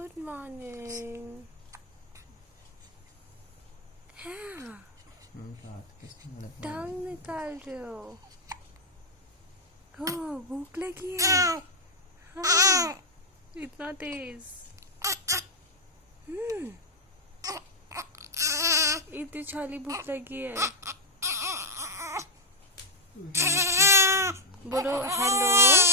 Good morning. हाँ, टांग निकाल रहे हो? भूख लगी है? हाँ, इतना तेज? इतनी छाली भूख लगी है? बोलो हेलो।